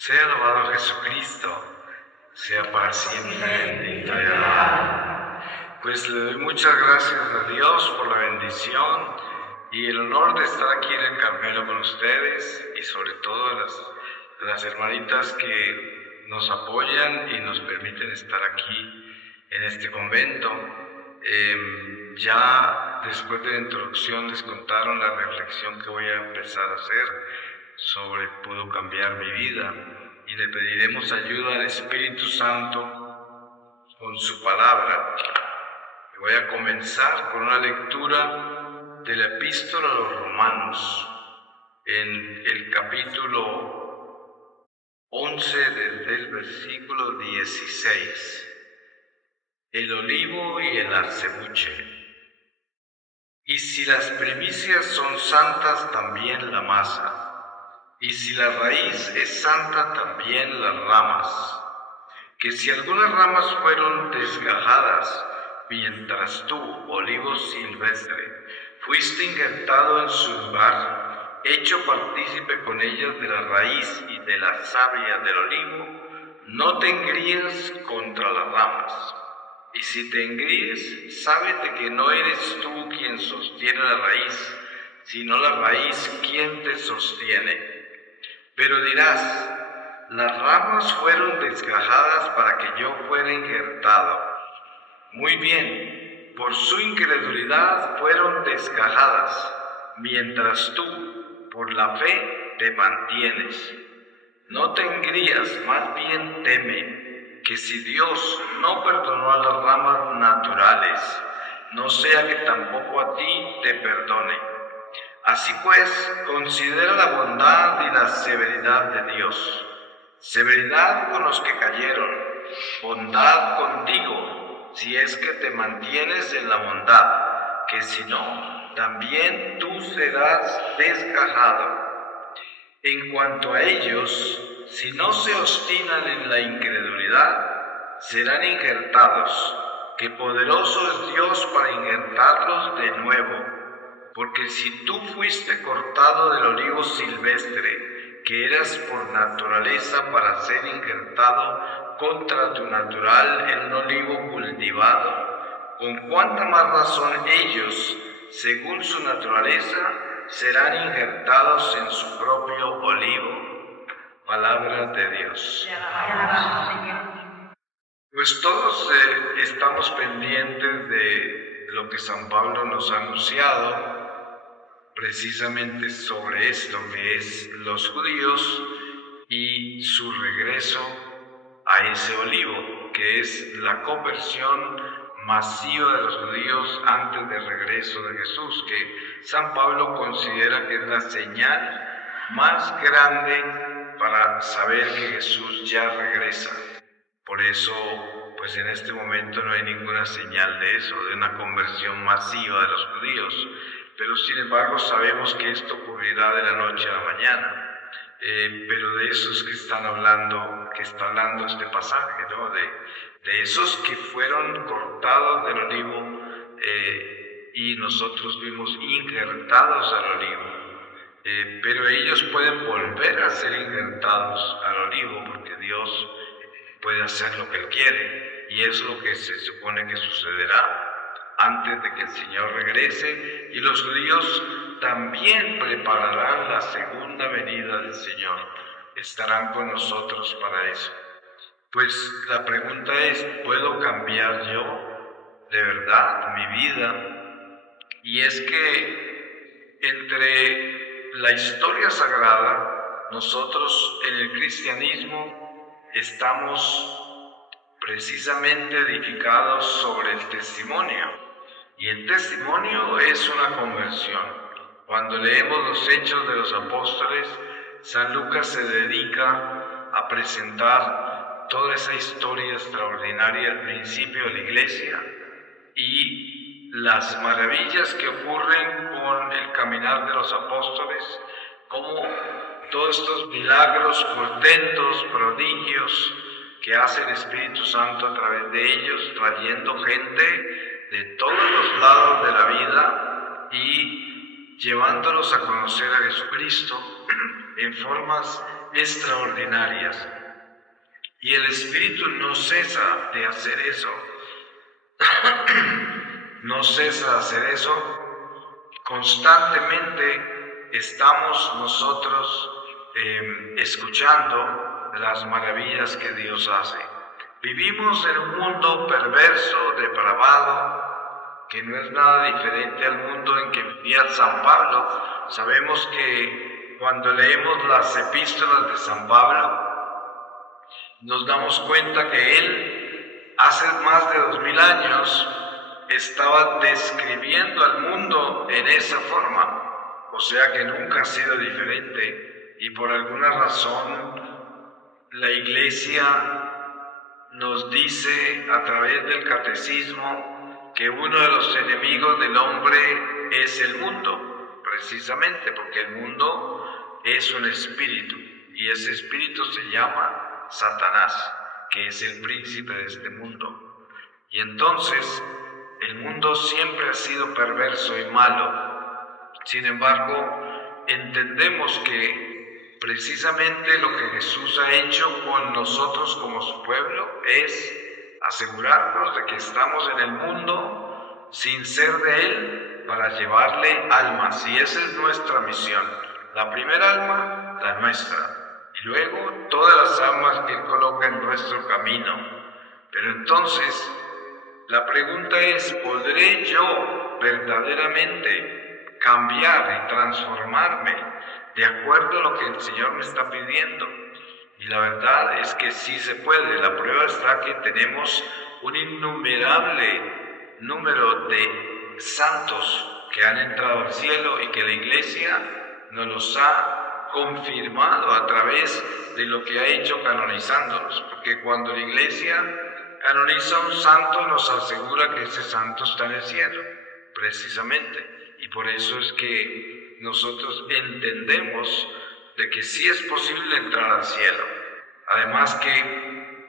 Sea alabado Jesucristo, sea para siempre bendito y alabado. Pues le doy muchas gracias a Dios por la bendición y el honor de estar aquí en el Carmelo con ustedes y sobre todo las hermanitas que nos apoyan y nos permiten estar aquí en este convento. Ya después de la introducción les contaron la reflexión que voy a empezar a hacer sobre puedo cambiar mi vida, y le pediremos ayuda al Espíritu Santo con su palabra. Y voy a comenzar con una lectura de la Epístola a los Romanos, en el capítulo 11, desde el versículo 16. El olivo y el arcebuche. Y si las primicias son santas, también la masa. Y si la raíz es santa, también las ramas. Que si algunas ramas fueron desgajadas, mientras tú, olivo silvestre, fuiste injertado en su lugar, hecho partícipe con ellas de la raíz y de la savia del olivo, no te engríes contra las ramas. Y si te engríes, sábete que no eres tú quien sostiene la raíz, sino la raíz quien te sostiene. Pero dirás, las ramas fueron desgajadas para que yo fuera injertado. Muy bien, por su incredulidad fueron desgajadas, mientras tú, por la fe, te mantienes. No te engrías, más bien teme, que si Dios no perdonó a las ramas naturales, no sea que tampoco a ti te perdone. Así pues, considera la bondad y la severidad de Dios. Severidad con los que cayeron, bondad contigo, si es que te mantienes en la bondad, que si no, también tú serás desgajado. En cuanto a ellos, si no se obstinan en la incredulidad, serán injertados, que poderoso es Dios para injertarlos de nuevo. Porque si tú fuiste cortado del olivo silvestre, que eras por naturaleza para ser injertado contra tu natural en un olivo cultivado, con cuánta más razón ellos, según su naturaleza, serán injertados en su propio olivo. Palabra de Dios. Pues todos estamos pendientes de lo que San Pablo nos ha anunciado, precisamente sobre esto que es los judíos y su regreso a ese olivo, que es la conversión masiva de los judíos antes del regreso de Jesús, que San Pablo considera que es la señal más grande para saber que Jesús ya regresa. Por eso, pues en este momento no hay ninguna señal de eso, de una conversión masiva de los judíos. Pero sin embargo sabemos que esto ocurrirá de la noche a la mañana. Pero de esos que está hablando este pasaje, ¿no? De esos que fueron cortados del olivo y nosotros fuimos injertados al olivo. Pero ellos pueden volver a ser injertados al olivo porque Dios puede hacer lo que Él quiere, y es lo que se supone que sucederá antes de que el Señor regrese, y los judíos también prepararán la segunda venida del Señor, estarán con nosotros para eso. Pues la pregunta es, ¿puedo cambiar yo de verdad mi vida? Y es que entre la historia sagrada, nosotros en el cristianismo estamos precisamente edificados sobre el testimonio, y el testimonio es una conversión. Cuando leemos los Hechos de los Apóstoles, San Lucas se dedica a presentar toda esa historia extraordinaria al principio de la Iglesia y las maravillas que ocurren con el caminar de los apóstoles, como todos estos milagros, portentos, prodigios que hace el Espíritu Santo a través de ellos, trayendo gente de todos los lados de la vida y llevándolos a conocer a Jesucristo en formas extraordinarias. Y el Espíritu no cesa de hacer eso. No cesa de hacer eso. Constantemente estamos nosotros escuchando las maravillas que Dios hace. Vivimos en un mundo perverso, depravado, que no es nada diferente al mundo en que vivía San Pablo. Sabemos que cuando leemos las epístolas de San Pablo, nos damos cuenta que él hace más de 2000 años estaba describiendo al mundo en esa forma, o sea que nunca ha sido diferente, y por alguna razón la Iglesia nos dice a través del catecismo que uno de los enemigos del hombre es el mundo, precisamente porque el mundo es un espíritu, y ese espíritu se llama Satanás, que es el príncipe de este mundo. Y entonces el mundo siempre ha sido perverso y malo. Sin embargo, entendemos que precisamente lo que Jesús ha hecho con nosotros como su pueblo es asegurarnos de que estamos en el mundo sin ser de Él para llevarle almas. Y esa es nuestra misión. La primera alma, la nuestra. Y luego todas las almas que Él coloca en nuestro camino. Pero entonces, la pregunta es, ¿podré yo verdaderamente cambiar y transformarme de acuerdo a lo que el Señor me está pidiendo? Y la verdad es que sí se puede. La prueba está que tenemos un innumerable número de santos que han entrado al cielo y que la Iglesia nos los ha confirmado a través de lo que ha hecho canonizándolos, porque cuando la Iglesia canoniza a un santo nos asegura que ese santo está en el cielo, precisamente, y por eso es que nosotros entendemos de que sí es posible entrar al cielo. Además que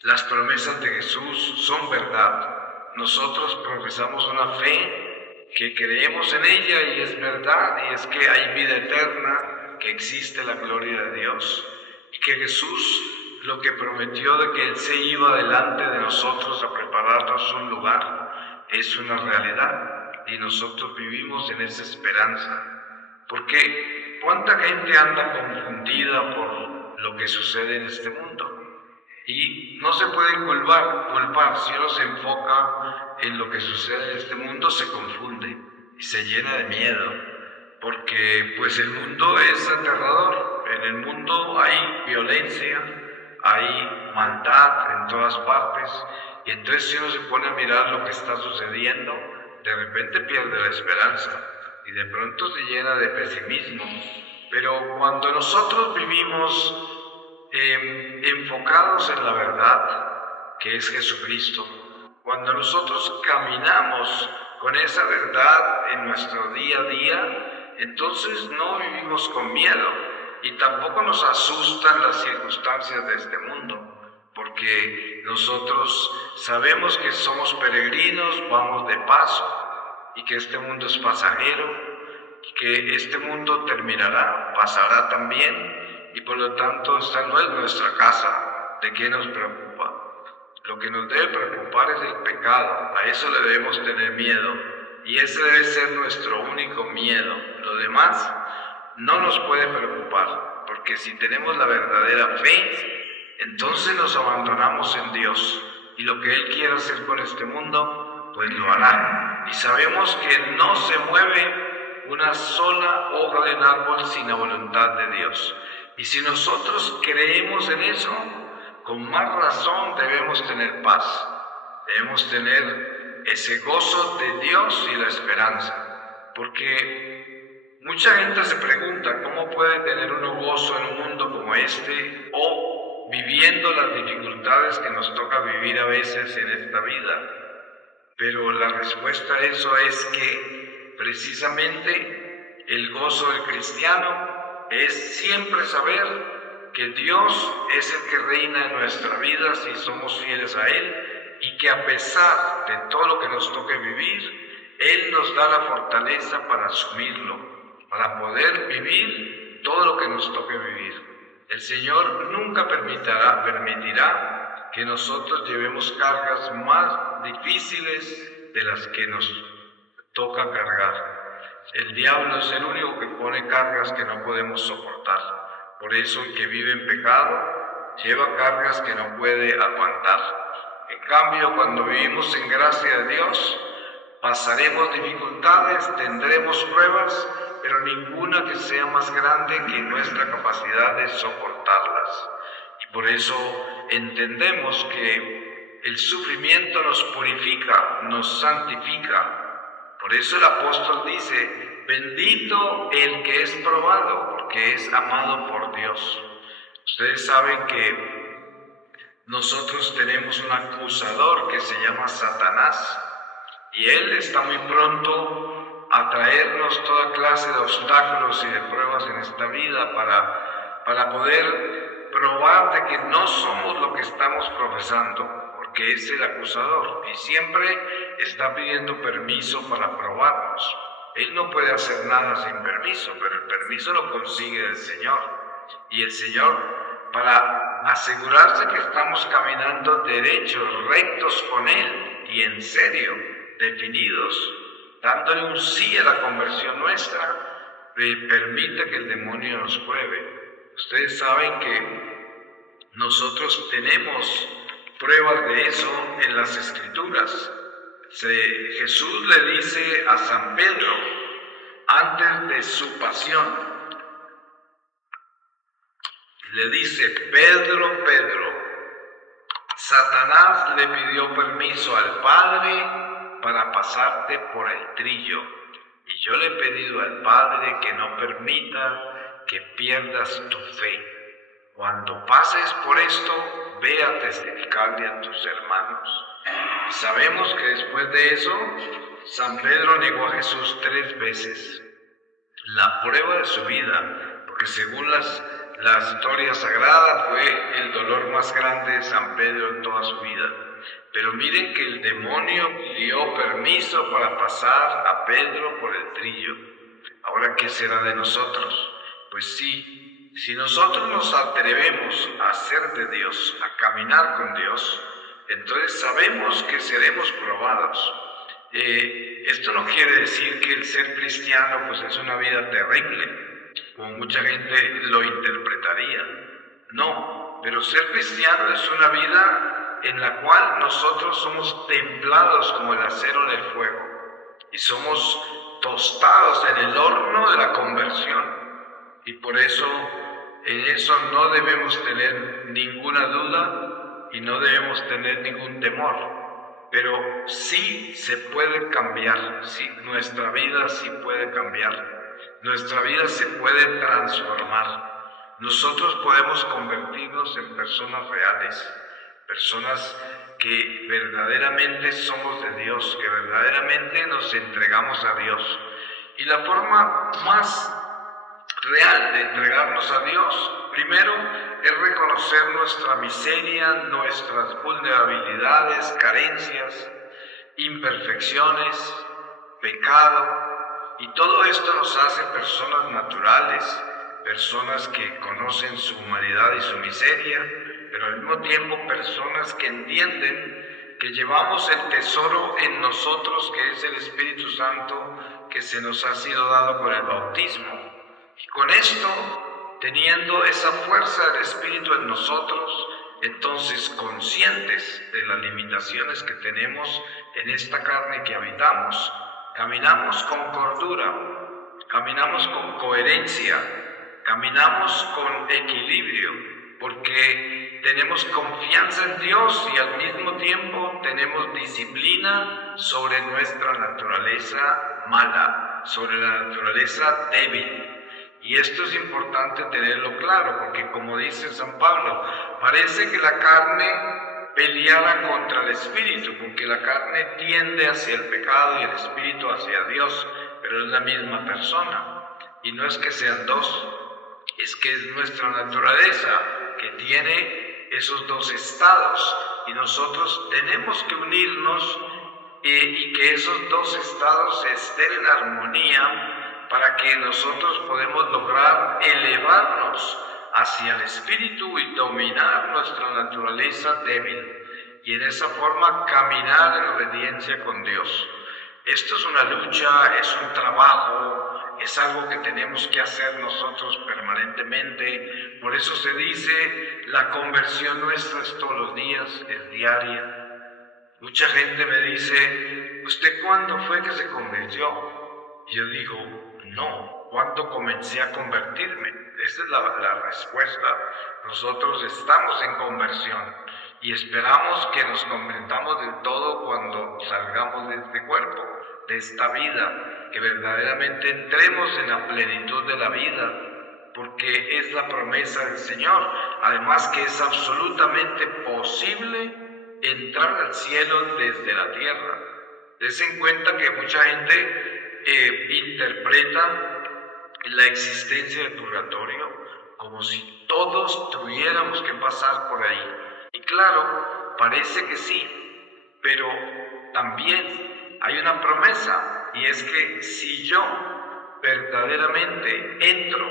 las promesas de Jesús son verdad. Nosotros profesamos una fe que creemos en ella y es verdad, y es que hay vida eterna, que existe la gloria de Dios, y que Jesús lo que prometió de que Él se iba delante de nosotros a prepararnos un lugar, es una realidad, y nosotros vivimos en esa esperanza, porque ¿cuánta gente anda confundida por lo que sucede en este mundo? Y no se puede culpar, si uno se enfoca en lo que sucede en este mundo, se confunde y se llena de miedo. Porque pues el mundo es aterrador, en el mundo hay violencia, hay maldad en todas partes, y entonces si uno se pone a mirar lo que está sucediendo, de repente pierde la esperanza, y de pronto se llena de pesimismo. Pero cuando nosotros vivimos enfocados en la verdad, que es Jesucristo, cuando nosotros caminamos con esa verdad en nuestro día a día, entonces no vivimos con miedo y tampoco nos asustan las circunstancias de este mundo, porque nosotros sabemos que somos peregrinos, vamos de paso, y que este mundo es pasajero, y que este mundo terminará, pasará también, y por lo tanto esta no es nuestra casa. ¿De qué nos preocupa? Lo que nos debe preocupar es el pecado, a eso le debemos tener miedo. Y ese debe ser nuestro único miedo. Lo demás no nos puede preocupar, porque si tenemos la verdadera fe, entonces nos abandonamos en Dios, y lo que Él quiere hacer con este mundo, pues lo hará. Y sabemos que no se mueve una sola hoja del árbol sin la voluntad de Dios. Y si nosotros creemos en eso, con más razón debemos tener paz, debemos tener ese gozo de Dios y la esperanza, porque mucha gente se pregunta cómo puede tener uno gozo en un mundo como este o viviendo las dificultades que nos toca vivir a veces en esta vida. Pero la respuesta a eso es que precisamente el gozo del cristiano es siempre saber que Dios es el que reina en nuestra vida si somos fieles a Él, y que a pesar de todo lo que nos toque vivir, Él nos da la fortaleza para asumirlo, para poder vivir todo lo que nos toque vivir. El El Señor nunca permitirá que nosotros llevemos cargas más difíciles de las que nos toca cargar. El diablo es el único que pone cargas que no podemos soportar. Por eso el que vive en pecado lleva cargas que no puede aguantar. En cambio, cuando vivimos en gracia de Dios, pasaremos dificultades, tendremos pruebas, pero ninguna que sea más grande que nuestra capacidad de soportarlas. Y por eso entendemos que el sufrimiento nos purifica, nos santifica. Por eso el apóstol dice, bendito el que es probado, porque es amado por Dios. Ustedes saben que nosotros tenemos un acusador que se llama Satanás, y él está muy pronto a traernos toda clase de obstáculos y de pruebas en esta vida para poder probar de que no somos lo que estamos profesando, porque es el acusador y siempre está pidiendo permiso para probarnos. Él no puede hacer nada sin permiso, pero el permiso lo consigue del Señor. Y el Señor, para asegurarse que estamos caminando derechos, rectos con Él y en serio, definidos, dándole un sí a la conversión nuestra, permite que el demonio nos pruebe. Ustedes saben que nosotros tenemos pruebas de eso en las Escrituras. Jesús le dice a San Pedro, antes de su pasión, le dice, Pedro, Pedro, Satanás le pidió permiso al Padre para pasarte por el trillo, y yo le he pedido al Padre que no permita que pierdas tu fe. Cuando pases por esto, ve a testificarle a tus hermanos. Sabemos que después de eso, San Pedro negó a Jesús 3 veces. La prueba de su vida, porque según las historia sagrada fue el dolor más grande de San Pedro en toda su vida. Pero miren que el demonio dio permiso para pasar a Pedro por el trillo. Ahora, ¿qué será de nosotros? Pues sí, si nosotros nos atrevemos a ser de Dios, a caminar con Dios, entonces sabemos que seremos probados. Esto no quiere decir que el ser cristiano pues es una vida terrible, como mucha gente lo interpretaría. No, pero ser cristiano es una vida en la cual nosotros somos templados como el acero en el fuego y somos tostados en el horno de la conversión. Y por eso en eso no debemos tener ninguna duda y no debemos tener ningún temor. Pero sí se puede cambiar, sí, nuestra vida sí puede cambiar, nuestra vida se puede transformar. Nosotros podemos convertirnos en personas reales, personas que verdaderamente somos de Dios, que verdaderamente nos entregamos a Dios. Y la forma más real de entregarnos a Dios, primero, es reconocer nuestra miseria, nuestras vulnerabilidades, carencias, imperfecciones, pecado, y todo esto nos hace personas naturales, personas que conocen su humanidad y su miseria, pero al mismo tiempo personas que entienden que llevamos el tesoro en nosotros, que es el Espíritu Santo, que se nos ha sido dado por el bautismo. Y con esto, teniendo esa fuerza del Espíritu en nosotros, entonces conscientes de las limitaciones que tenemos en esta carne que habitamos, caminamos con cordura, caminamos con coherencia, caminamos con equilibrio, porque tenemos confianza en Dios y al mismo tiempo tenemos disciplina sobre nuestra naturaleza mala, sobre la naturaleza débil. Y esto es importante tenerlo claro, porque como dice San Pablo, parece que la carne peleara contra el espíritu, porque la carne tiende hacia el pecado y el espíritu hacia Dios, pero es la misma persona. Y no es que sean dos, es que es nuestra naturaleza que tiene esos dos estados, y nosotros tenemos que unirnos y que esos dos estados estén en armonía, para que nosotros podamos lograr elevarnos hacia el espíritu y dominar nuestra naturaleza débil, y en esa forma caminar en obediencia con Dios. Esto es una lucha, es un trabajo, es algo que tenemos que hacer nosotros permanentemente. Por eso se dice, la conversión nuestra es todos los días, es diaria. Mucha gente me dice, ¿usted cuándo fue que se convirtió? Y yo digo, no, ¿cuándo comencé a convertirme? Esa es la respuesta. Nosotros estamos en conversión y esperamos que nos convirtamos del todo cuando salgamos de este cuerpo, de esta vida, que verdaderamente entremos en la plenitud de la vida, porque es la promesa del Señor. Además que es absolutamente posible entrar al cielo desde la tierra. Des en cuenta que mucha gente interpreta la existencia del purgatorio como si todos tuviéramos que pasar por ahí. Y claro, parece que sí, pero también hay una promesa, y es que si yo verdaderamente entro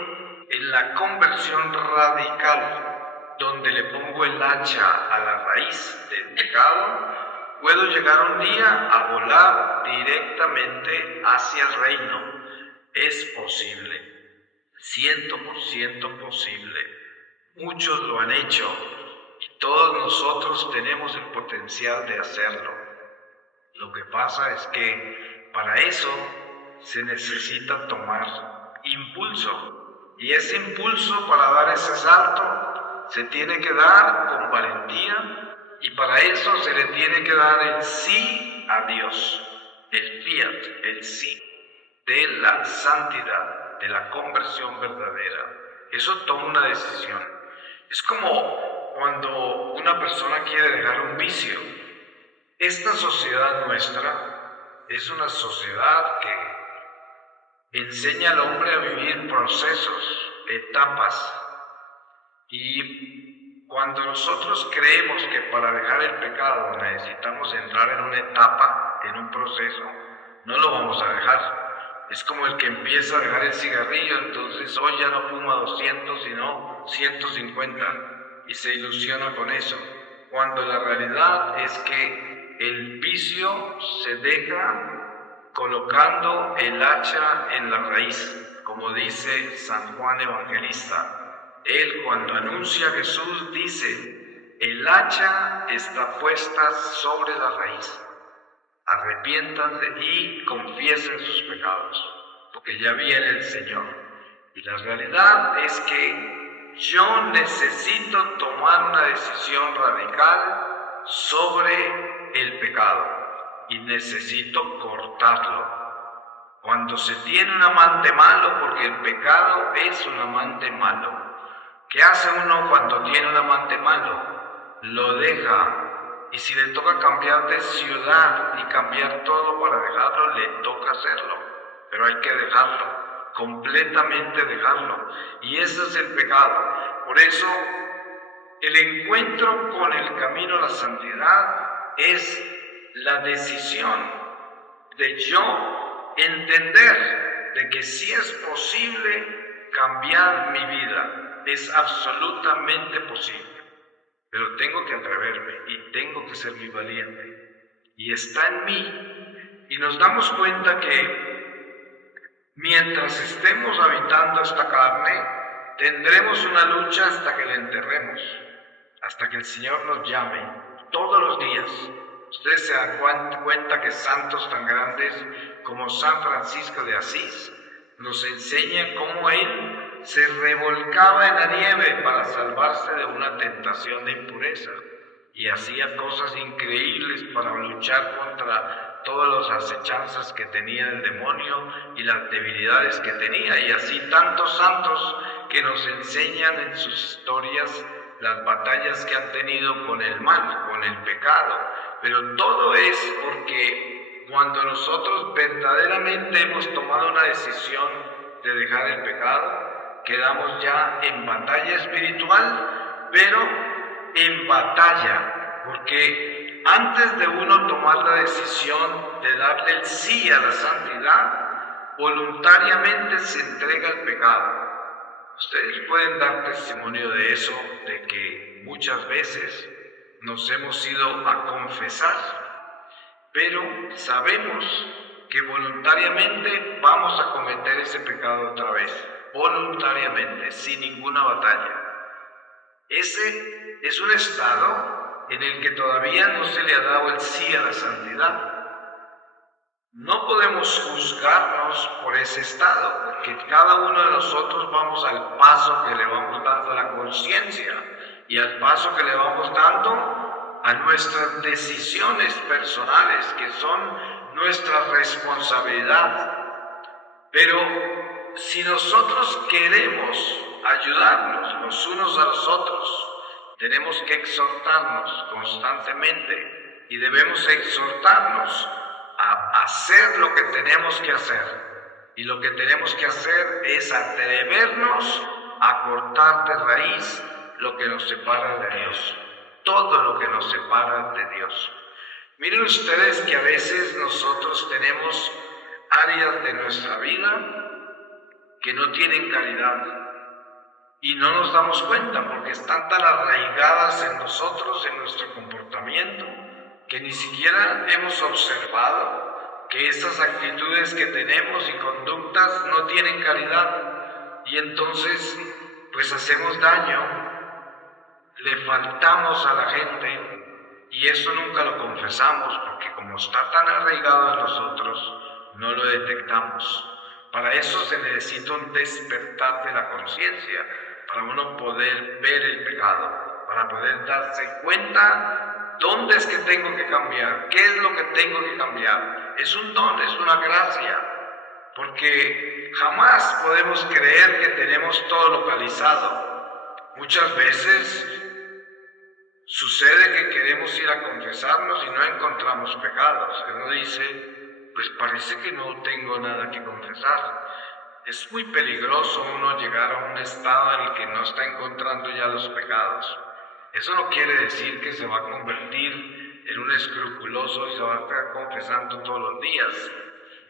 en la conversión radical, donde le pongo el hacha a la raíz del pecado, puedo llegar un día a volar directamente hacia el reino. Es posible, 100% posible. Muchos lo han hecho y todos nosotros tenemos el potencial de hacerlo. Lo que pasa es que para eso se necesita tomar impulso, y ese impulso para dar ese salto se tiene que dar con valentía, y para eso se le tiene que dar el sí a Dios, el fiat, el sí de la santidad, de la conversión verdadera. Eso toma una decisión. Es como cuando una persona quiere dejar un vicio. Esta sociedad nuestra es una sociedad que enseña al hombre a vivir procesos, etapas. Y cuando nosotros creemos que para dejar el pecado necesitamos entrar en una etapa, en un proceso, no lo vamos a dejar. Es como el que empieza a dejar el cigarrillo, entonces hoy ya no fuma 200, sino 150, y se ilusiona con eso. Cuando la realidad es que el vicio se deja colocando el hacha en la raíz, como dice San Juan Evangelista. Él, cuando anuncia a Jesús, dice, el hacha está puesta sobre la raíz. Arrepiéntanse y confiesen sus pecados, porque ya viene el Señor. Y la realidad es que yo necesito tomar una decisión radical sobre el pecado y necesito cortarlo. Cuando se tiene un amante malo, porque el pecado es un amante malo, ¿qué hace uno cuando tiene un amante malo? Lo deja. Y si le toca cambiar de ciudad y cambiar todo para dejarlo, le toca hacerlo. Pero hay que dejarlo, completamente dejarlo. Y ese es el pecado. Por eso, el encuentro con el camino a la santidad es la decisión de yo entender de que sí es posible cambiar mi vida. Es absolutamente posible. Pero tengo que atreverme y tengo que ser muy valiente. Y está en mí. Y nos damos cuenta que mientras estemos habitando esta carne, tendremos una lucha hasta que la enterremos, hasta que el Señor nos llame, todos los días. Ustedes se dan cuenta que santos tan grandes como San Francisco de Asís nos enseñan cómo Él se revolcaba en la nieve para salvarse de una tentación de impureza, y hacía cosas increíbles para luchar contra todas las acechanzas que tenía el demonio y las debilidades que tenía, y así tantos santos que nos enseñan en sus historias las batallas que han tenido con el mal, con el pecado. Pero todo es porque cuando nosotros verdaderamente hemos tomado una decisión de dejar el pecado, quedamos ya en batalla espiritual, pero en batalla, porque antes de uno tomar la decisión de darle el sí a la santidad, voluntariamente se entrega al pecado. Ustedes pueden dar testimonio de eso, de que muchas veces nos hemos ido a confesar, pero sabemos que voluntariamente vamos a cometer ese pecado otra vez, voluntariamente, sin ninguna batalla. Ese es un estado en el que todavía no se le ha dado el sí a la santidad. No podemos juzgarnos por ese estado, porque cada uno de nosotros vamos al paso que le vamos dando a la conciencia y al paso que le vamos dando a nuestras decisiones personales, que son nuestra responsabilidad. Pero si nosotros queremos ayudarnos los unos a los otros, tenemos que exhortarnos constantemente y debemos exhortarnos a hacer lo que tenemos que hacer. Y lo que tenemos que hacer es atrevernos a cortar de raíz lo que nos separa de Dios, todo lo que nos separa de Dios. Miren ustedes que a veces nosotros tenemos áreas de nuestra vida que no tienen caridad y no nos damos cuenta porque están tan arraigadas en nosotros, en nuestro comportamiento, que ni siquiera hemos observado que esas actitudes que tenemos y conductas no tienen caridad, y entonces pues hacemos daño, le faltamos a la gente, y eso nunca lo confesamos porque como está tan arraigado en nosotros, no lo detectamos. Para eso se necesita un despertar de la conciencia, para uno poder ver el pecado, para poder darse cuenta dónde es que tengo que cambiar, qué es lo que tengo que cambiar. Es un don, es una gracia, porque jamás podemos creer que tenemos todo localizado. Muchas veces sucede que queremos ir a confesarnos y no encontramos pecados. Uno dice, pues parece que no tengo nada que confesar. Es muy peligroso uno llegar a un estado en el que no está encontrando ya los pecados. Eso no quiere decir que se va a convertir en un escrupuloso y se va a estar confesando todos los días.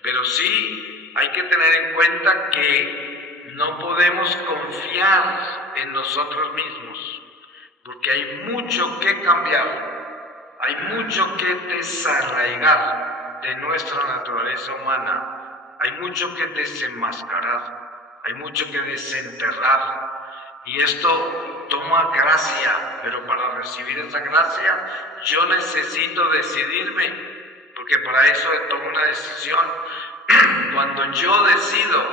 Pero sí hay que tener en cuenta que no podemos confiar en nosotros mismos, porque hay mucho que cambiar, hay mucho que desarraigar de nuestra naturaleza humana, hay mucho que desenmascarar, hay mucho que desenterrar. Y esto toma gracia, pero para recibir esa gracia yo necesito decidirme, porque para eso tomo una decisión. Cuando yo decido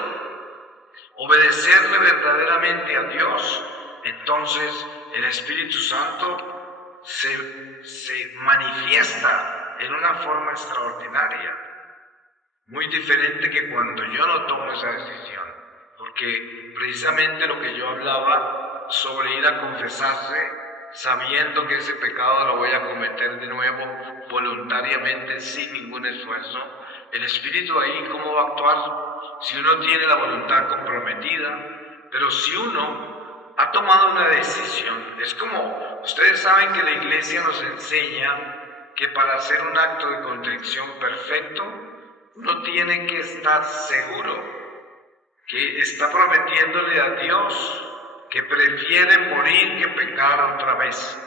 obedecerle verdaderamente a Dios, entonces el Espíritu Santo se manifiesta en una forma extraordinaria, muy diferente que cuando yo no tomo esa decisión. Porque precisamente lo que yo hablaba sobre ir a confesarse, sabiendo que ese pecado lo voy a cometer de nuevo voluntariamente, sin ningún esfuerzo, el Espíritu ahí ¿cómo va a actuar? Si uno tiene la voluntad comprometida, pero si uno ha tomado una decisión, es como, ustedes saben que la Iglesia nos enseña que para hacer un acto de contrición perfecto, uno tiene que estar seguro que está prometiéndole a Dios que prefiere morir que pecar otra vez,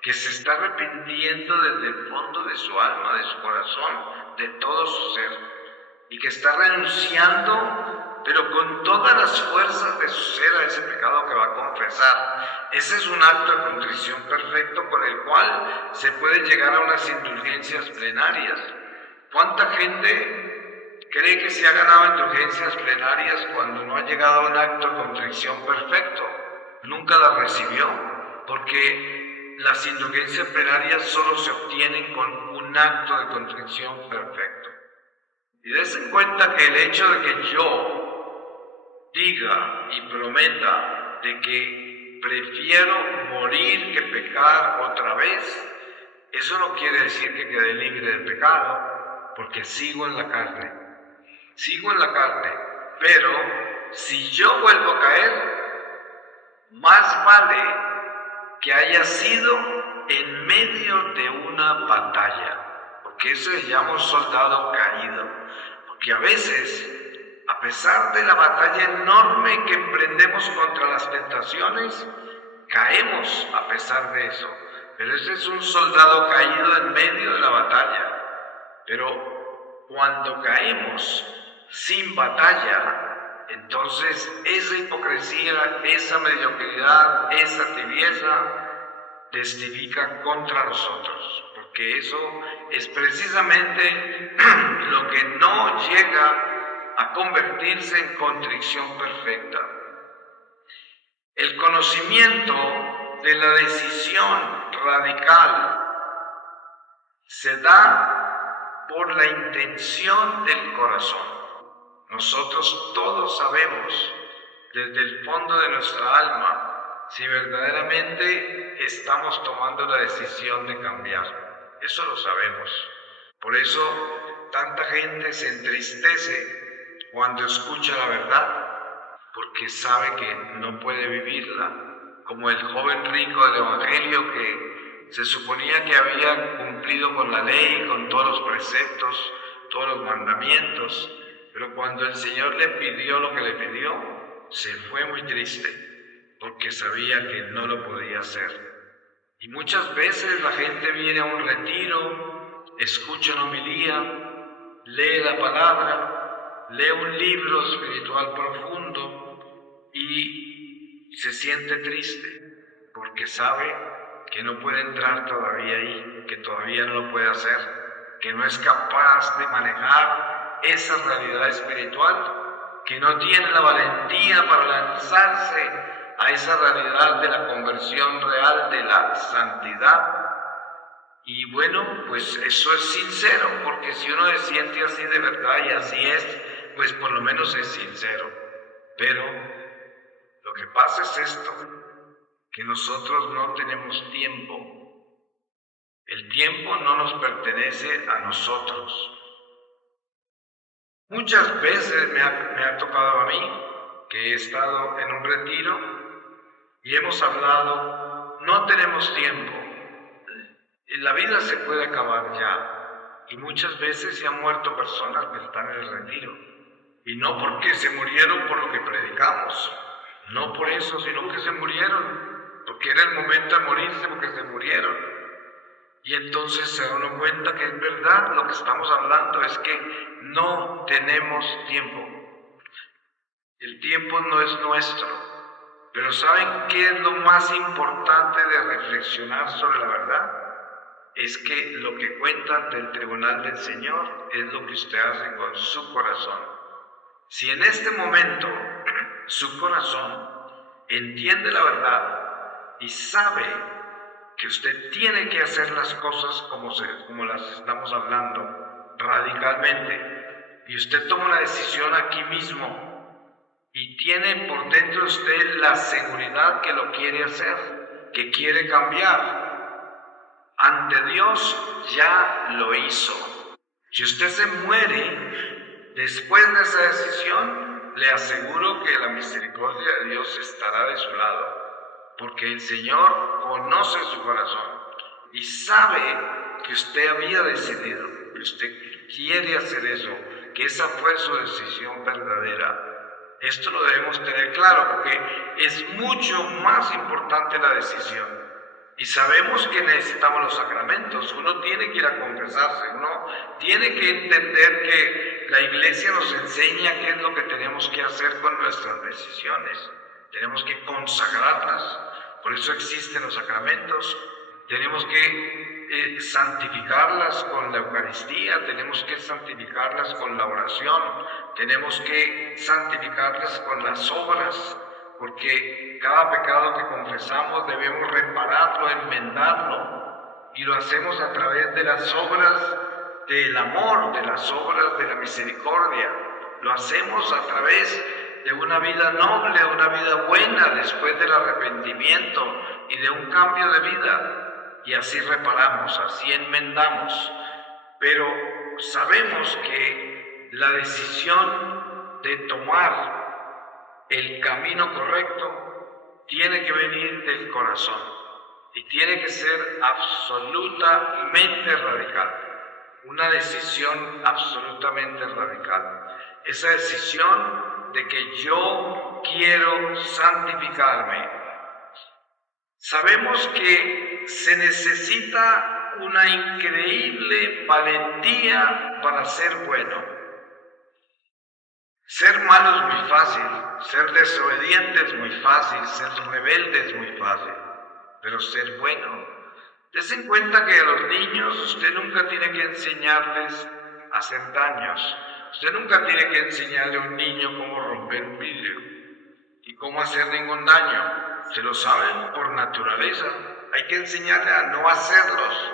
que se está arrepintiendo desde el fondo de su alma, de su corazón, de todo su ser, y que está renunciando, pero con todas las fuerzas de su ser, a ese pecado que va a confesar. Ese es un acto de contrición perfecto con el cual se puede llegar a unas indulgencias plenarias. ¿Cuánta gente cree que se ha ganado indulgencias plenarias cuando no ha llegado a un acto de contrición perfecto? Nunca la recibió, porque las indulgencias plenarias solo se obtienen con un acto de contrición perfecto. Y des en cuenta que el hecho de que yo diga y prometa de que prefiero morir que pecar otra vez, eso no quiere decir que quede libre del pecado, porque sigo en la carne. Sigo en la carne, pero si yo vuelvo a caer, más vale que haya sido en medio de una batalla, porque eso se llama un soldado caído, porque a veces, A pesar de la batalla enorme que emprendemos contra las tentaciones, caemos a pesar de eso. Pero ese es un soldado caído en medio de la batalla. Pero cuando caemos sin batalla, entonces esa hipocresía, esa mediocridad, esa tibieza testifica contra nosotros, porque eso es precisamente lo que no llega a convertirse en contrición perfecta. El conocimiento de la decisión radical se da por la intención del corazón. Nosotros todos sabemos desde el fondo de nuestra alma si verdaderamente estamos tomando la decisión de cambiar. Eso lo sabemos. Por eso tanta gente se entristece cuando escucha la verdad, porque sabe que no puede vivirla, como el joven rico del Evangelio que se suponía que había cumplido con la ley, con todos los preceptos, todos los mandamientos, pero cuando el Señor le pidió lo que le pidió, se fue muy triste, porque sabía que no lo podía hacer. Y muchas veces la gente viene a un retiro, escucha una homilía, lee la palabra, lee un libro espiritual profundo y se siente triste, porque sabe que no puede entrar todavía ahí, que todavía no lo puede hacer, que no es capaz de manejar esa realidad espiritual, que no tiene la valentía para lanzarse a esa realidad de la conversión real, de la santidad. Y bueno, pues eso es sincero, porque si uno se siente así de verdad y así es, pues por lo menos es sincero. Pero lo que pasa es esto, que nosotros no tenemos tiempo. El tiempo no nos pertenece a nosotros. Muchas veces me ha tocado a mí, que he estado en un retiro, y hemos hablado, no tenemos tiempo, la vida se puede acabar ya, y muchas veces se han muerto personas que están en el retiro, y no porque se murieron por lo que predicamos, no por eso, sino que se murieron, porque era el momento de morirse, porque se murieron, y entonces se da uno cuenta que es verdad, lo que estamos hablando es que no tenemos tiempo, el tiempo no es nuestro. Pero ¿saben qué es lo más importante de reflexionar sobre la verdad? Es que lo que cuenta ante el tribunal del Señor es lo que usted hace con su corazón. Si en este momento su corazón entiende la verdad y sabe que usted tiene que hacer las cosas como las estamos hablando, radicalmente, y usted toma una decisión aquí mismo, y tiene por dentro de usted la seguridad que lo quiere hacer, que quiere cambiar, ante Dios ya lo hizo. Si usted se muere después de esa decisión, le aseguro que la misericordia de Dios estará de su lado, porque el Señor conoce su corazón y sabe que usted había decidido, que usted quiere hacer eso, que esa fue su decisión verdadera. Esto lo debemos tener claro porque es mucho más importante la decisión. Y sabemos que necesitamos los sacramentos, uno tiene que ir a confesarse, uno tiene que entender que la Iglesia nos enseña qué es lo que tenemos que hacer con nuestras decisiones. Tenemos que consagrarlas, por eso existen los sacramentos. Tenemos que santificarlas con la Eucaristía, tenemos que santificarlas con la oración, tenemos que santificarlas con las obras, porque cada pecado que confesamos debemos repararlo, enmendarlo, y lo hacemos a través de las obras del amor, de las obras de la misericordia, lo hacemos a través de una vida noble, una vida buena después del arrepentimiento y de un cambio de vida. Y así reparamos, así enmendamos, pero sabemos que la decisión de tomar el camino correcto tiene que venir del corazón y tiene que ser absolutamente radical, una decisión absolutamente radical. esa decisión de que yo quiero santificarme. Sabemos que se necesita una increíble valentía para ser bueno. Ser malo es muy fácil, ser desobediente es muy fácil, ser rebelde es muy fácil, pero ser bueno. Des en cuenta que a los niños usted nunca tiene que enseñarles a hacer daños. Usted nunca tiene que enseñarle a un niño cómo romper un vidrio y cómo hacer ningún daño. Se lo saben por naturaleza. Hay que enseñarle a no hacerlos.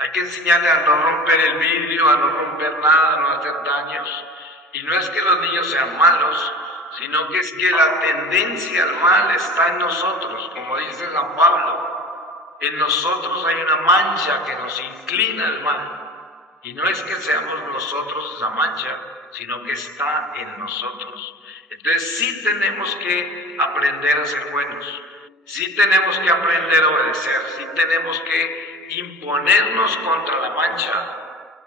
Hay que enseñarle a no romper el vidrio, a no romper nada, a no hacer daños. Y no es que los niños sean malos, sino que es que la tendencia al mal está en nosotros, como dice San Pablo. En nosotros hay una mancha que nos inclina al mal. Y no es que seamos nosotros esa mancha, sino que está en nosotros. Entonces sí tenemos que aprender a ser buenos. Sí tenemos que aprender a obedecer. Sí tenemos que imponernos contra la mancha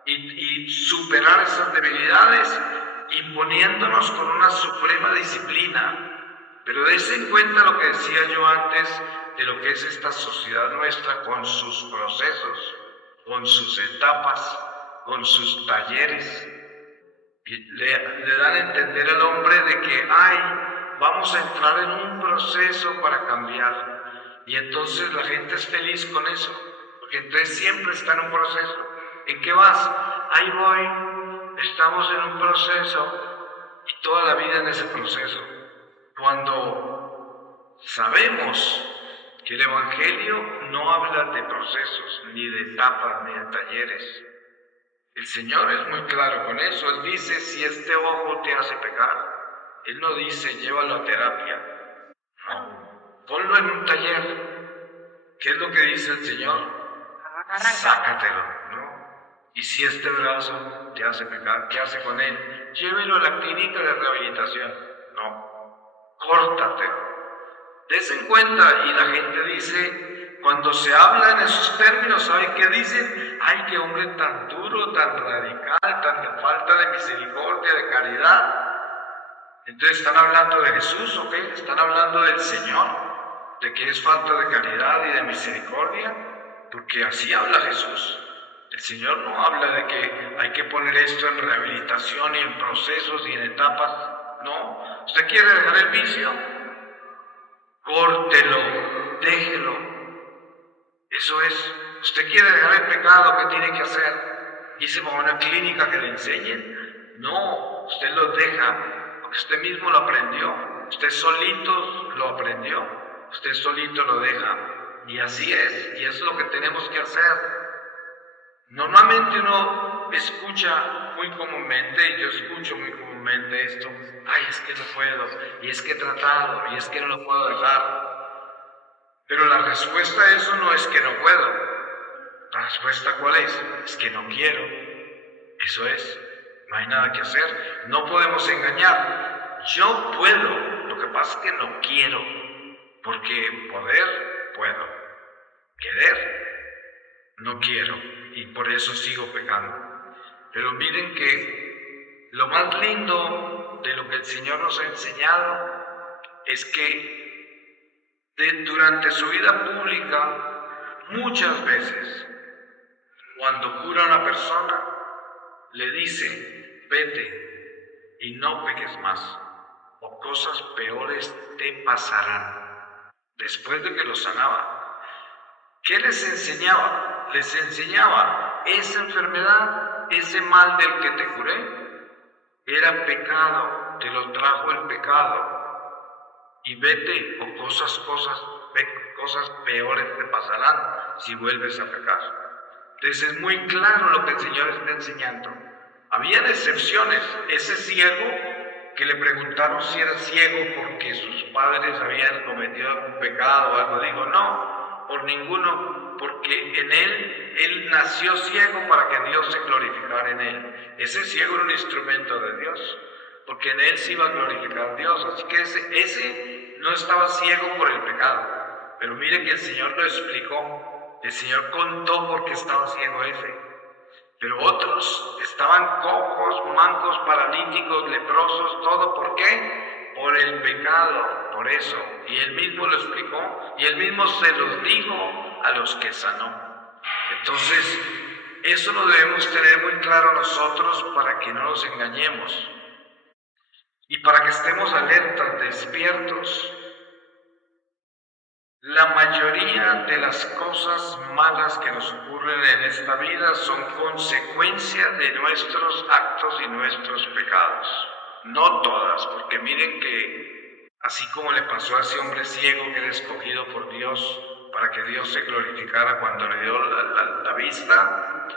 y superar esas debilidades, imponiéndonos con una suprema disciplina. Pero des en cuenta lo que decía yo antes de lo que es esta sociedad nuestra con sus procesos, con sus etapas, con sus talleres. Y le dan a entender al hombre de que, vamos a entrar en un proceso para cambiar. Y entonces la gente es feliz con eso, porque entonces siempre está en un proceso. ¿En qué vas? Ahí voy, estamos en un proceso y toda la vida en ese proceso. Cuando sabemos que el Evangelio no habla de procesos, ni de etapas, ni de talleres. El Señor es muy claro con eso. Él dice, si este ojo te hace pecar. Él no dice, llévalo a terapia. No, ponlo en un taller. ¿Qué es lo que dice el Señor? Sácatelo, ¿no? Y si este brazo te hace pecar, ¿qué hace con él? Llévelo a la clínica de rehabilitación. No, córtatelo. Des en cuenta, y la gente dice, cuando se habla en esos términos, ¿saben qué dicen? ¡Ay, qué hombre tan duro, tan radical, tan de falta de misericordia, de caridad! Entonces, ¿están hablando de Jesús o qué? ¿Están hablando del Señor? ¿De que es falta de caridad y de misericordia? Porque así habla Jesús. El Señor no habla de que hay que poner esto en rehabilitación y en procesos y en etapas. No. ¿Usted quiere dejar el vicio? Córtelo, déjelo. Eso es. ¿Usted quiere dejar el pecado? ¿Qué tiene que hacer? ¿Irse a una clínica que le enseñen? No, usted lo deja, porque usted mismo lo aprendió. Usted solito lo aprendió. Usted solito lo deja. Y así es, y es lo que tenemos que hacer. Normalmente uno escucha muy comúnmente, y yo escucho muy comúnmente esto, es que no puedo, y es que he tratado, y es que no lo puedo dejar. Pero la respuesta a eso no es que no puedo. ¿La respuesta cuál es? Es que no quiero. Eso es, no hay nada que hacer. No podemos engañar. Yo puedo, lo que pasa es que no quiero, porque poder, puedo. Querer, no quiero, y por eso sigo pecando. Pero miren que lo más lindo de lo que el Señor nos ha enseñado es que durante su vida pública, muchas veces, cuando cura a una persona, le dice, vete y no peques más, o cosas peores te pasarán. Después de que lo sanaba, ¿qué les enseñaba? Les enseñaba, esa enfermedad, ese mal del que te curé, era pecado, te lo trajo el pecado. Y vete, o cosas peores te pasarán si vuelves a pecar. Entonces es muy claro lo que el Señor está enseñando. Habían excepciones. Ese ciego que le preguntaron si era ciego porque sus padres habían cometido algún pecado o algo, dijo, no, por ninguno, porque en él nació ciego para que Dios se glorificara en él. Ese ciego era un instrumento de Dios, porque en él se iba a glorificar Dios. Así que ese no estaba ciego por el pecado. Pero mire que el Señor lo explicó. El Señor contó por qué estaba ciego ese. Pero otros estaban cojos, mancos, paralíticos, leprosos, todo. ¿Por qué? Por el pecado, por eso. Y él mismo lo explicó y él mismo se los dijo a los que sanó. Entonces, eso lo debemos tener muy claro nosotros para que no nos engañemos y para que estemos alertas, despiertos. La mayoría de las cosas malas que nos ocurren en esta vida son consecuencia de nuestros actos y nuestros pecados. No todas, porque miren que así como le pasó a ese hombre ciego que era escogido por Dios para que Dios se glorificara cuando le dio la vista,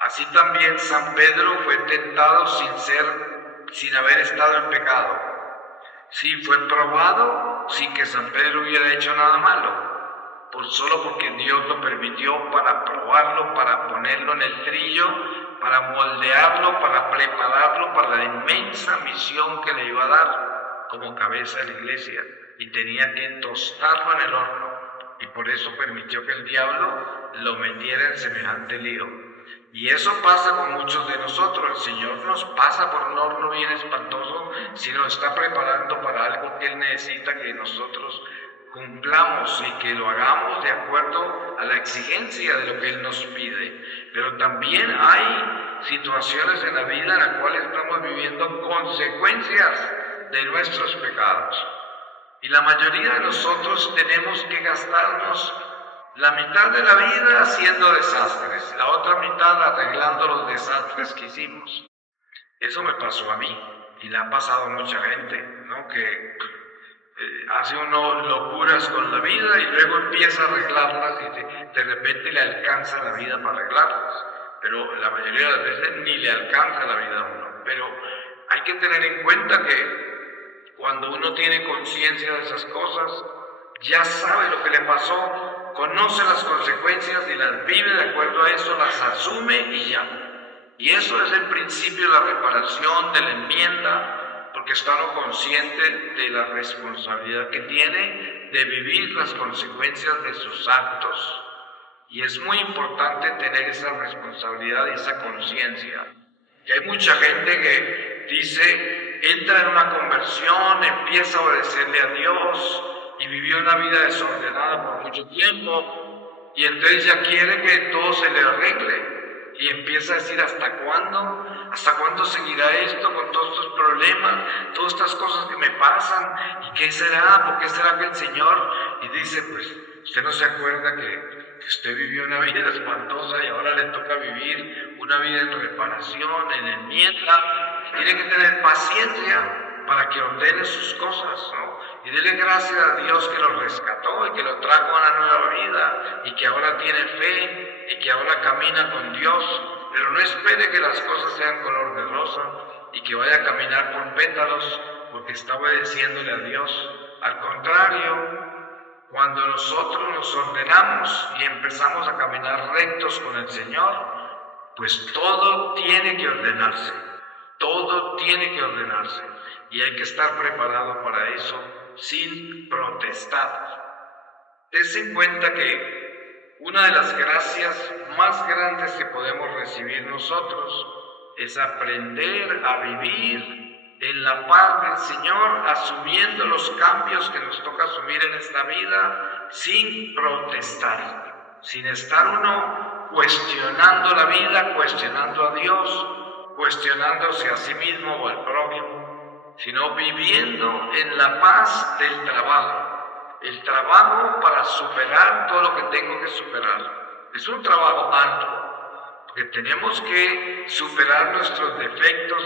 así también San Pedro fue tentado sin haber estado en pecado. Sí, fue probado sin que San Pedro hubiera hecho nada malo, solo porque Dios lo permitió para probarlo, para ponerlo en el trillo, para moldearlo, para prepararlo para la inmensa misión que le iba a dar como cabeza de la iglesia, y tenía que tostarlo en el horno, y por eso permitió que el diablo lo metiera en semejante lío. Y eso pasa con muchos de nosotros. El Señor nos pasa por un horno bien espantoso si nos está preparando para algo que Él necesita que nosotros cumplamos y que lo hagamos de acuerdo a la exigencia de lo que Él nos pide. Pero también hay situaciones en la vida en las cuales estamos viviendo consecuencias de nuestros pecados. Y la mayoría de nosotros tenemos que gastarnos la mitad de la vida haciendo desastres, la otra mitad arreglando los desastres que hicimos. Eso me pasó a mí y le ha pasado a mucha gente, ¿no? Que hace uno locuras con la vida y luego empieza a arreglarlas y de repente le alcanza la vida para arreglarlas. Pero la mayoría de las veces ni le alcanza la vida a uno. Pero hay que tener en cuenta que cuando uno tiene conciencia de esas cosas, ya sabe lo que le pasó, conoce las consecuencias y las vive de acuerdo a eso, las asume y ya. Y eso es el principio de la reparación, de la enmienda, porque está uno consciente de la responsabilidad que tiene de vivir las consecuencias de sus actos. Y es muy importante tener esa responsabilidad y esa conciencia. Y hay mucha gente que dice, entra en una conversión, empieza a obedecerle a Dios, y vivió una vida desordenada por mucho tiempo, y entonces ya quiere que todo se le arregle, y empieza a decir, ¿hasta cuándo seguirá esto con todos estos problemas, todas estas cosas que me pasan? ¿Y qué será? ¿Por qué será que el Señor? Y dice, pues, ¿usted no se acuerda que usted vivió una vida espantosa y ahora le toca vivir una vida en reparación, en enmienda? Tiene que tener paciencia para que ordene sus cosas, ¿no? Y dele gracias a Dios que lo rescató y que lo trajo a una nueva vida y que ahora tiene fe y que ahora camina con Dios. Pero no espere que las cosas sean color de rosa y que vaya a caminar con pétalos porque está obedeciéndole a Dios. Al contrario, cuando nosotros nos ordenamos y empezamos a caminar rectos con el Señor, pues todo tiene que ordenarse, todo tiene que ordenarse. Y hay que estar preparado para eso sin protestar. Tense en cuenta que una de las gracias más grandes que podemos recibir nosotros es aprender a vivir en la paz del Señor, asumiendo los cambios que nos toca asumir en esta vida sin protestar, sin estar uno cuestionando la vida, cuestionando a Dios, cuestionándose a sí mismo o al prójimo, sino viviendo en la paz del trabajo. El trabajo para superar todo lo que tengo que superar. Es un trabajo arduo, porque tenemos que superar nuestros defectos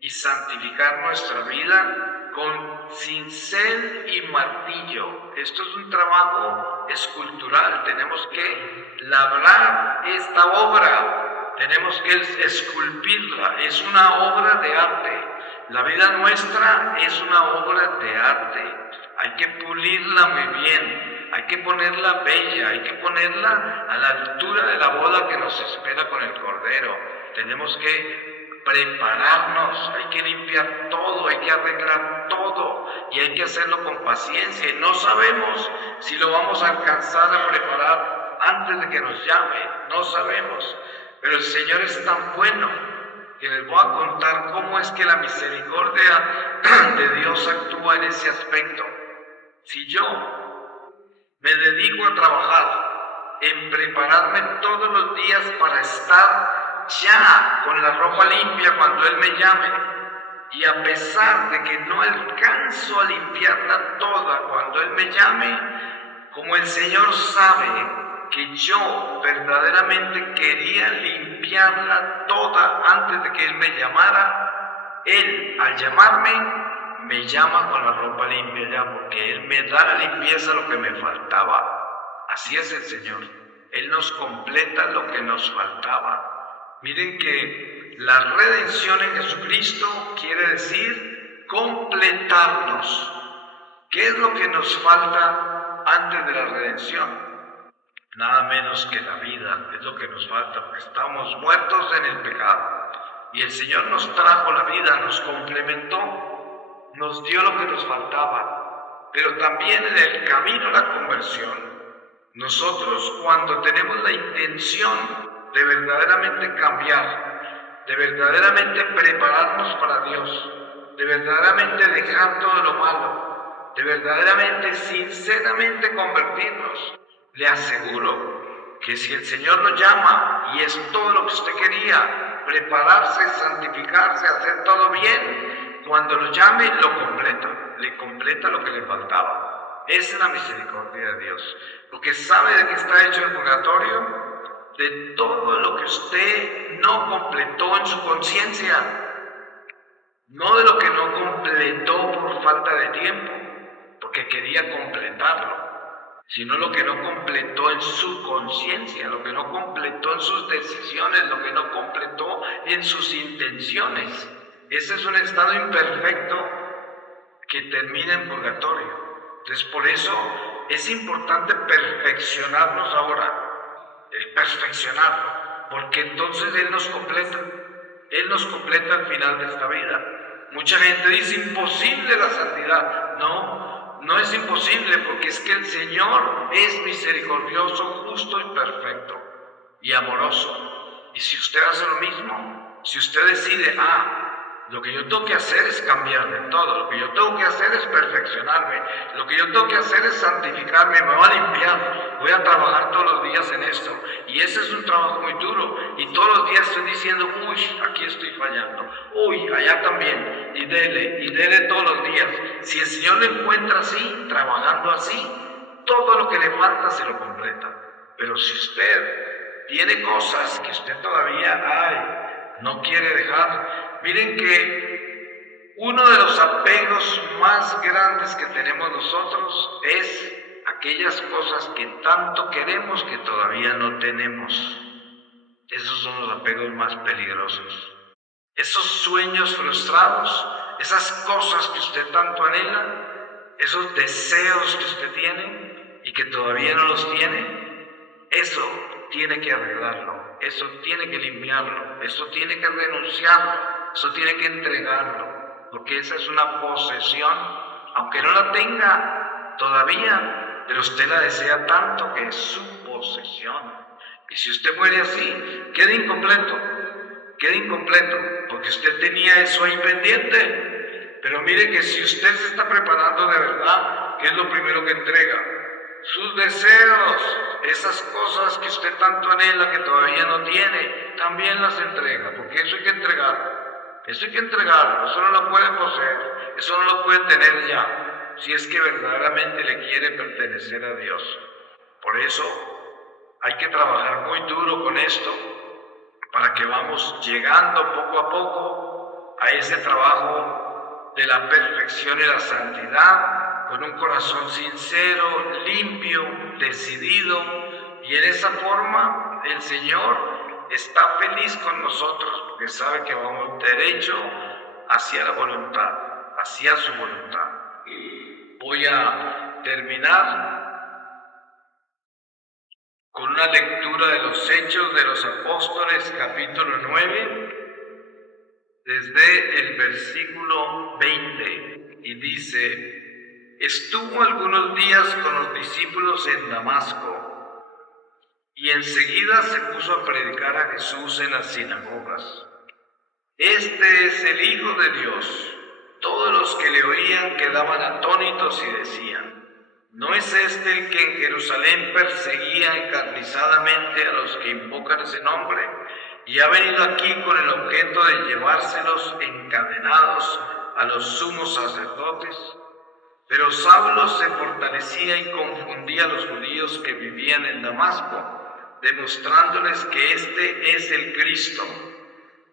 y santificar nuestra vida con cincel y martillo. Esto es un trabajo escultural. Tenemos que labrar esta obra, tenemos que esculpirla. Es una obra de arte. La vida nuestra es una obra de arte. Hay que pulirla muy bien, hay que ponerla bella, hay que ponerla a la altura de la boda que nos espera con el Cordero. Tenemos que prepararnos, hay que limpiar todo, hay que arreglar todo y hay que hacerlo con paciencia. Y no sabemos si lo vamos a alcanzar a preparar antes de que nos llame, no sabemos. Pero el Señor es tan bueno que les voy a contar cómo es que la misericordia de Dios actúa en ese aspecto. Si yo me dedico a trabajar en prepararme todos los días para estar ya con la ropa limpia cuando Él me llame, y a pesar de que no alcanzo a limpiarla toda cuando Él me llame, como el Señor sabe que yo verdaderamente quería limpiarla toda antes de que Él me llamara, Él al llamarme me llama con la ropa limpia ya, porque Él me da la limpieza lo que me faltaba. Así es el Señor. Él nos completa lo que nos faltaba. Miren que la redención en Jesucristo quiere decir completarnos. ¿Qué es lo que nos falta antes de la redención? Nada menos que la vida es lo que nos falta, porque estamos muertos en el pecado. Y el Señor nos trajo la vida, nos complementó, nos dio lo que nos faltaba. Pero también en el camino a la conversión, nosotros cuando tenemos la intención de verdaderamente cambiar, de verdaderamente prepararnos para Dios, de verdaderamente dejar todo lo malo, de verdaderamente, sinceramente convertirnos, le aseguro que si el Señor lo llama y es todo lo que usted quería, prepararse, santificarse, hacer todo bien, cuando lo llame lo completa, le completa lo que le faltaba. Esa es la misericordia de Dios, porque sabe de qué está hecho el purgatorio, de todo lo que usted no completó en su conciencia, no de lo que no completó por falta de tiempo, porque quería completarlo, sino lo que no completó en su conciencia, lo que no completó en sus decisiones, lo que no completó en sus intenciones. Ese es un estado imperfecto que termina en purgatorio. Entonces, por eso es importante perfeccionarnos ahora, perfeccionarlo, porque entonces Él nos completa al final de esta vida. Mucha gente dice, imposible la santidad. No es imposible, porque es que el Señor es misericordioso, justo y perfecto, y amoroso. Y si usted hace lo mismo, si usted decide, lo que yo tengo que hacer es cambiar de todo, lo que yo tengo que hacer es perfeccionarme, lo que yo tengo que hacer es santificarme, me voy a limpiar, voy a trabajar todos los días en esto, y ese es un trabajo muy duro, y todos los días estoy diciendo, aquí estoy fallando, allá también, y dele todos los días. Si el Señor lo encuentra así, trabajando así, todo lo que le falta se lo completa. Pero si usted tiene cosas que usted todavía no quiere dejar, miren que uno de los apegos más grandes que tenemos nosotros es aquellas cosas que tanto queremos que todavía no tenemos. Esos son los apegos más peligrosos. Esos sueños frustrados, esas cosas que usted tanto anhela, esos deseos que usted tiene y que todavía no los tiene, eso tiene que arreglarlo, eso tiene que limpiarlo, eso tiene que renunciarlo, eso tiene que entregarlo, porque esa es una posesión, aunque no la tenga todavía, pero usted la desea tanto que es su posesión. Y si usted muere así, queda incompleto, porque usted tenía eso ahí pendiente. Pero mire que si usted se está preparando de verdad, ¿qué es lo primero que entrega? Sus deseos, esas cosas que usted tanto anhela que todavía no tiene, también las entrega, porque eso hay que entregarlo. Eso no lo puede poseer, eso no lo puede tener ya, si es que verdaderamente le quiere pertenecer a Dios. Por eso hay que trabajar muy duro con esto, para que vamos llegando poco a poco a ese trabajo de la perfección y la santidad, con un corazón sincero, limpio, decidido, y en esa forma el Señor está feliz con nosotros, porque sabe que vamos derecho hacia la voluntad, hacia su voluntad. Voy a terminar con una lectura de los Hechos de los Apóstoles, capítulo 9, desde el versículo 20, y dice: estuvo algunos días con los discípulos en Damasco, Y enseguida se puso a predicar a Jesús en las sinagogas. Este es el Hijo de Dios. Todos los que le oían quedaban atónitos y decían: ¿no es este el que en Jerusalén perseguía encarnizadamente a los que invocan ese nombre? Y ha venido aquí con el objeto de llevárselos encadenados a los sumos sacerdotes. Pero Saulo se fortalecía y confundía a los judíos que vivían en Damasco, demostrándoles que este es el Cristo.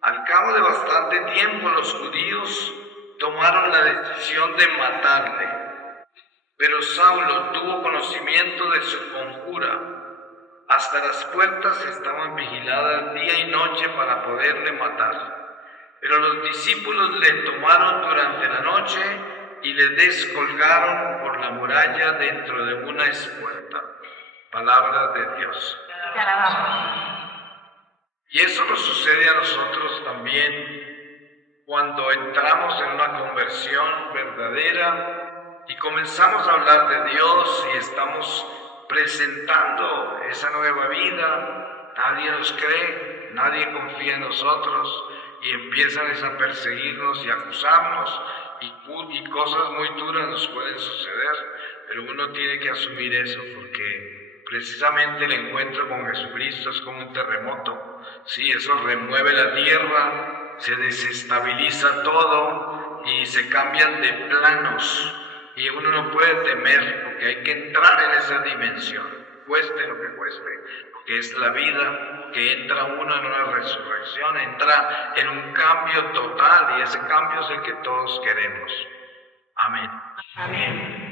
Al cabo de bastante tiempo, los judíos tomaron la decisión de matarle. Pero Saulo tuvo conocimiento de su conjura. Hasta las puertas estaban vigiladas día y noche para poderle matar. Pero los discípulos le tomaron durante la noche y le descolgaron por la muralla dentro de una espuerta. Palabra de Dios. Y eso nos sucede a nosotros también cuando entramos en una conversión verdadera y comenzamos a hablar de Dios y estamos presentando esa nueva vida. Nadie nos cree, nadie confía en nosotros y empiezan a perseguirnos y acusarnos y cosas muy duras nos pueden suceder, pero uno tiene que asumir eso porque precisamente el encuentro con Jesucristo es como un terremoto. Sí, eso remueve la tierra, se desestabiliza todo y se cambian de planos y uno no puede temer porque hay que entrar en esa dimensión, cueste lo que cueste, porque es la vida, que entra uno en una resurrección, entra en un cambio total y ese cambio es el que todos queremos. Amén. Amén.